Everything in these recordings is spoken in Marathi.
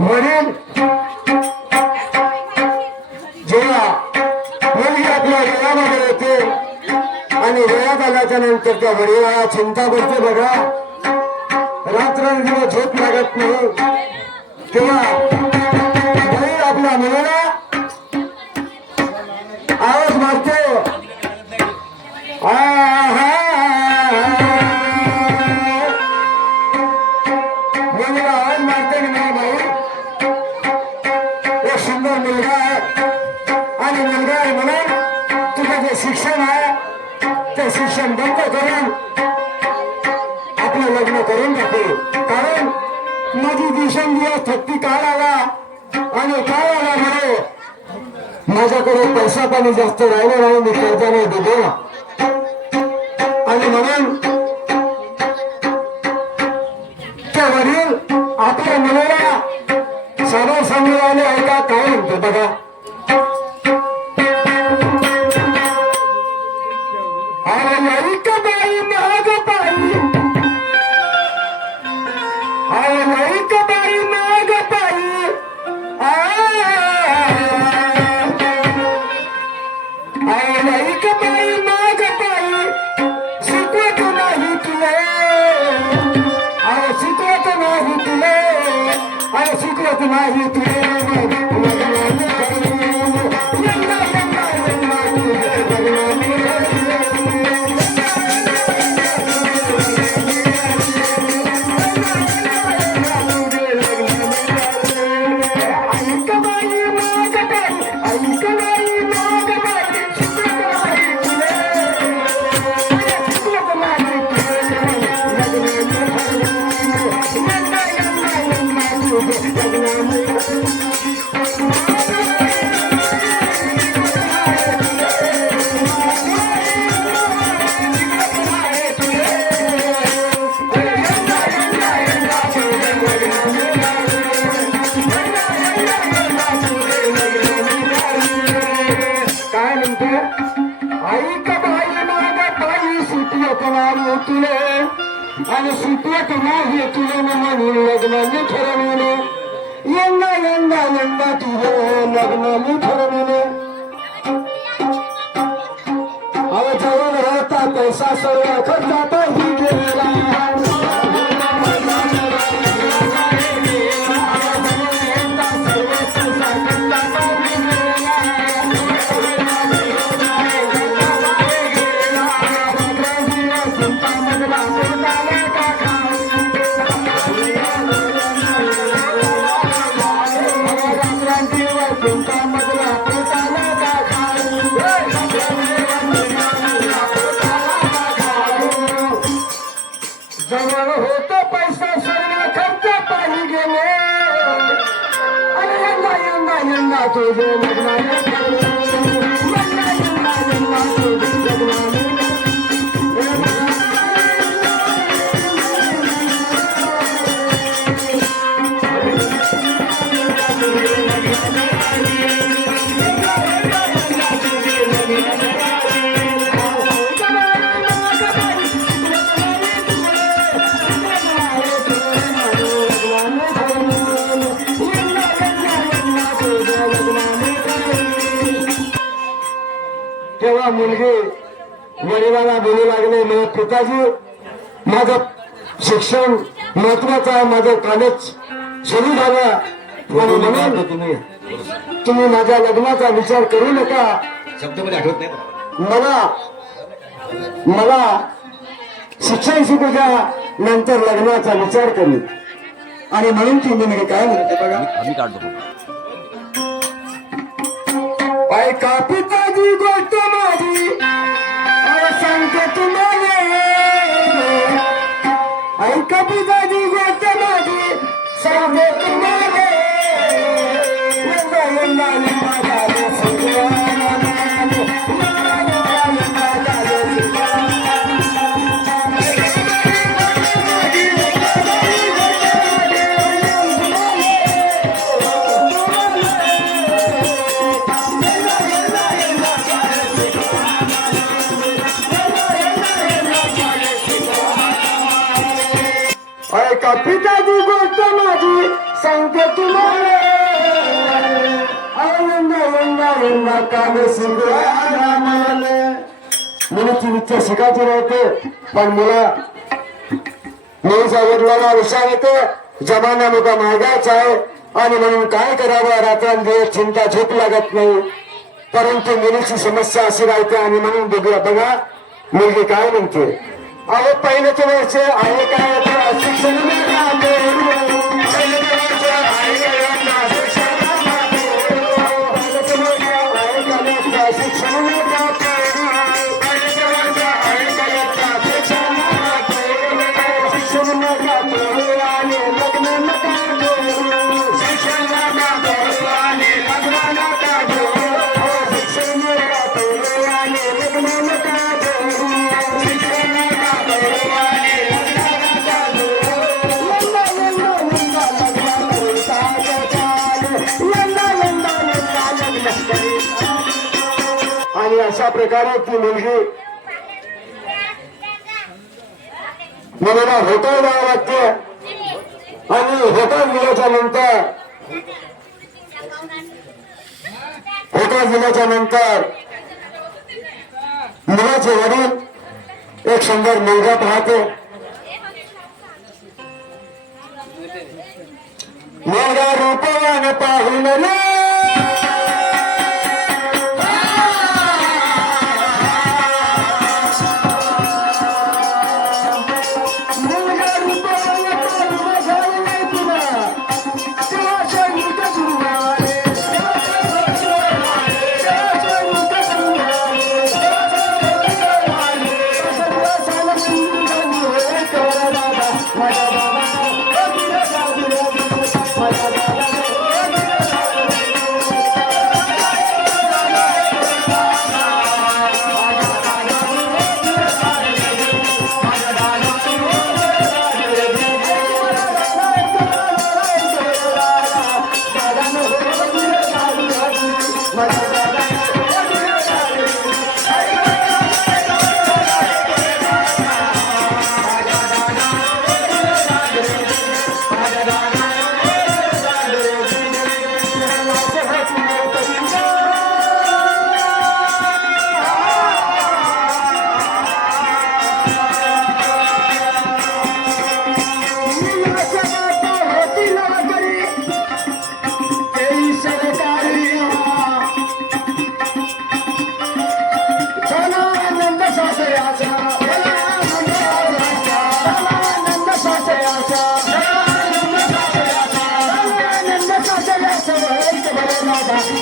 वरील जेव्हा मुलगी आपल्या डोळ्यामध्ये येते आणि डोळ्यात आल्याच्यानंतर त्या वडिलाला चिंता करते बघा. रात्र झोप लागत नाही. तेव्हा ते करून आपलं लग्न करून टाकू. कारण माझी दिवसेंदिवस थकती काळ आला आणि काळ आला म्हणे माझ्याकडे पैसा पाणी जास्त राहिला नाही मी कर्जाने दिलो. आणि म्हणून त्या वडील आपल्या मुलाला सर्व आले ऐका काय म्हणतो बघा. Welcome right the to काय ذات لاهية نمن نغم مترمون يندا يندا يندا تيرا نغم مترمون أو تيرا تا تسا سرا كتا تهي Do the midnight. तेव्हा मुलगी वडिलांना बोलू लागले. मला पिताजी माझं शिक्षण महत्वाचं आहे माझं कॉलेज सुरू झालं. आणि म्हणून तुम्ही. तुम्ही माझ्या लग्नाचा विचार करू नका. आठवत नाही मला. मला शिक्षण शिकू द्या नंतर लग्नाचा विचार करू. आणि म्हणून ती मुलगी काय म्हणते बघा. ऐका पिताजी गोष्ट Thank you. आम्ही मुलीची इच्छा शिकायची राहते पण मुला मुलीच्या वडिलांना विचार येतो. जमाना मुका मागायचा आहे. आणि म्हणून काय करावं? रात्रंदिवस चिंता झोप लागत नाही. परंतु मुलीची समस्या अशी राहते आणि म्हणून बघूया बघा मुलगी काय म्हणते? अहो पहिल्याचे वर्ष आहे काय शिक्षण अशा प्रकारे ती मुलगी मुलीला होटल द्यावं लागते. आणि होटल दिल्याच्या नंतर होटल दिल्याच्या नंतर मुलाचे वडील एक सुंदर मुलगा पाहते. मुलगा रूपवान पाहून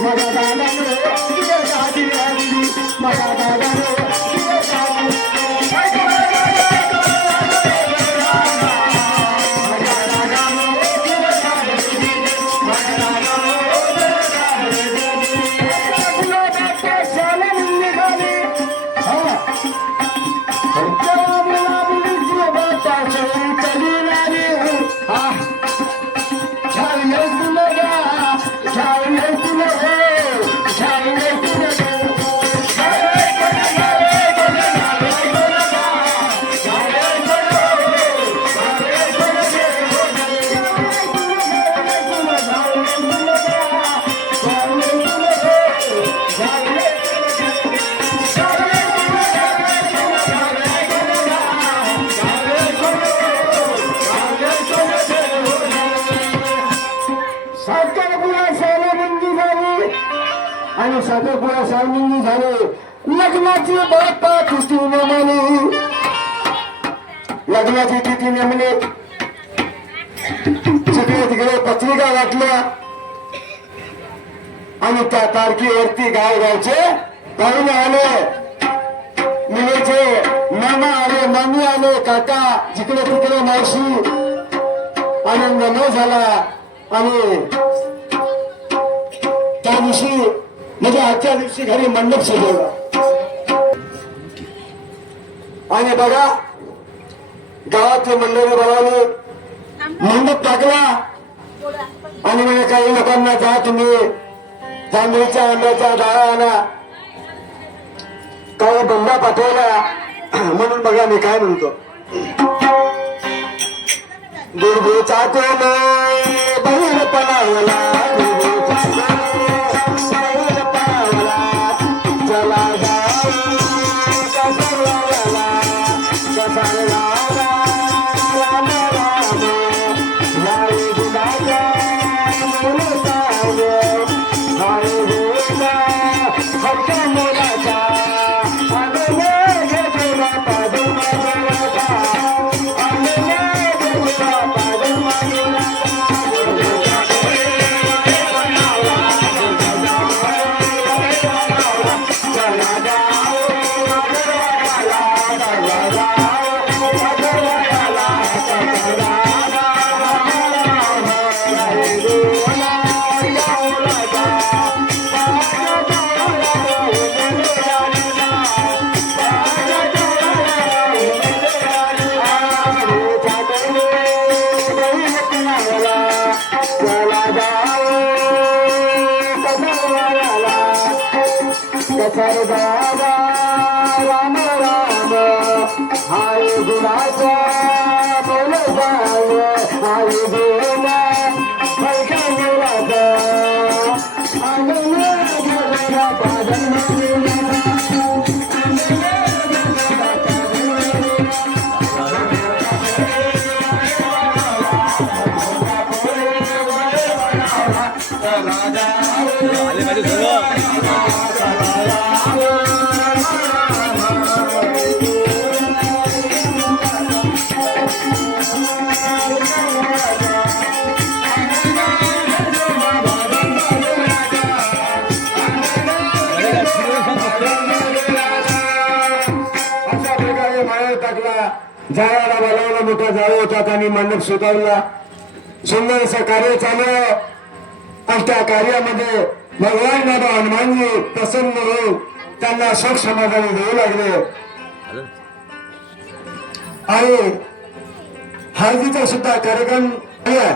Mama bana आणि साखरपुडा सालबंदी झाले. लग्नाची बाप्पा तिथी नेमाने. लग्नाची तिथी नेमली तिकडे तिकडे पत्रिका वाटल्या आणि त्या तारखेवरती गावगावचे पाहुणे आले. मुलीचे मामा आले मामी आले काका जिकडे तिकडे मावशी. आनंद न झाला. आणि त्या दिवशी म्हणजे आजच्या दिवशी घरी मंडप सजवला. आणि बघा गावातले मंडळी भावाने मंडप टाकला. आणि म्हणजे काही लोकांना जा तुम्ही. जांभळीच्या आंब्याच्या डाळा आणा. काही बंदा पाठवला. म्हणून बघा मी काय म्हणतो. गुरगुचा कोण बैल पळावला Hare Gurada आले पाहिजे जाळाला बोलावला मोठा जाळ होता त्यांनी मंडप सुधारला. सुंदर असं कार्य चालू त्या कार्यामध्ये भगवान बाबा हनुमानजी प्रसन्न होऊन त्यांना सुख समाधान देऊ लागले आणि हळदीचा सुद्धा कार्यक्रम आहे.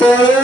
तोळे